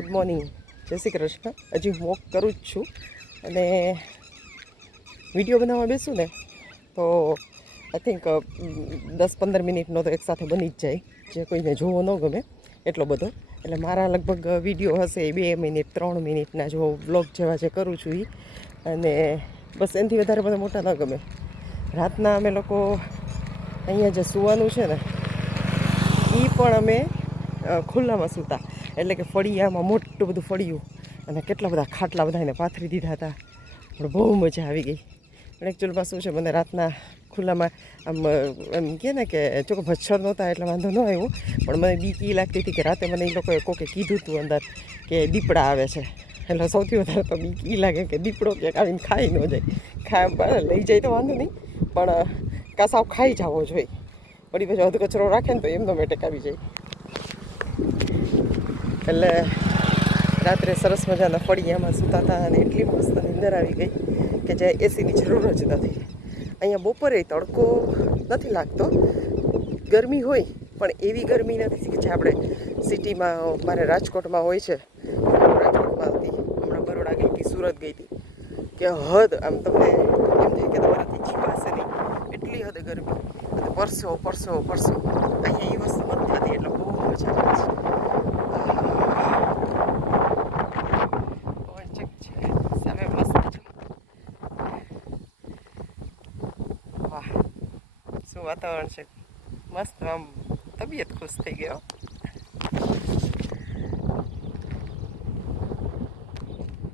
Good morning, જય શ્રી કૃષ્ણ. હજી હું વોક કરું જ છું અને વિડીયો બનાવવા બેસું ને તો આઈ થિંક 10-15 મિનિટનો તો એકસાથે બની જ જાય, જે કોઈને જોવો ન ગમે એટલો બધો. એટલે મારા લગભગ વિડીયો હશે 2 મિનિટ 3 મિનિટના, જો વ્લોગ જેવા જે કરું છું એ. અને બસ એનાથી વધારે બધા મોટા ન ગમે. રાતના અમે લોકો અહીંયા જે સૂવાનું છે ને એ પણ અમે ખુલ્લામાં સૂતા, એટલે કે ફળિયામાં મોટું બધું ફળિયું અને કેટલા બધા ખાટલા બધા એને પાથરી દીધા હતા. પણ બહુ મજા આવી ગઈ. પણ એકચ્યુઅલમાં શું છે, મને રાતના ખુલ્લામાં આમ એમ કહે ને કે જોકે મચ્છર નહોતા એટલે વાંધો ન આવ્યો, પણ મને બીક એ લાગતી હતી કે રાતે મને એ લોકોએ કોકે કીધું હતું અંદર કે દીપડા આવે છે. એટલે સૌથી વધારે તો બીક એ લાગે કે દીપડો ક્યાંક આવીને ખાઈ ન જાય. લઈ જાય તો વાંધો નહીં, પણ કાસાવ ખાઈ જવો જોઈએ. વળી પછી અધ કચરો રાખે ને તો એમનો મેટેક આવી જાય. એટલે રાત્રે સરસ મજાના ફળિયામાં સૂતા હતા અને એટલી મસ્ત નીંદર આવી ગઈ કે જે એસીની જરૂર જ નથી. અહીંયા બપોરે તડકો નથી લાગતો, ગરમી હોય પણ એવી ગરમી નથી કે જે આપણે સિટીમાં, મારે રાજકોટમાં હોય છે. રાજકોટમાં હતી, હમણાં બરોડા ગઈ હતી, સુરત ગઈ હતી, કે હદ આમ તમને એમ થાય કે તમારાથી જીવાશે નહીં એટલી હદ ગરમી અને પરસો. અહીંયા એ વસ્તુ નથી થતી, એટલે બહુ મજા આવે છે. સામે મસ્ત છે. વાહ, શું વાતાવરણ છે મસ્ત, આમ તબિયત ખુશ થઈ ગયો.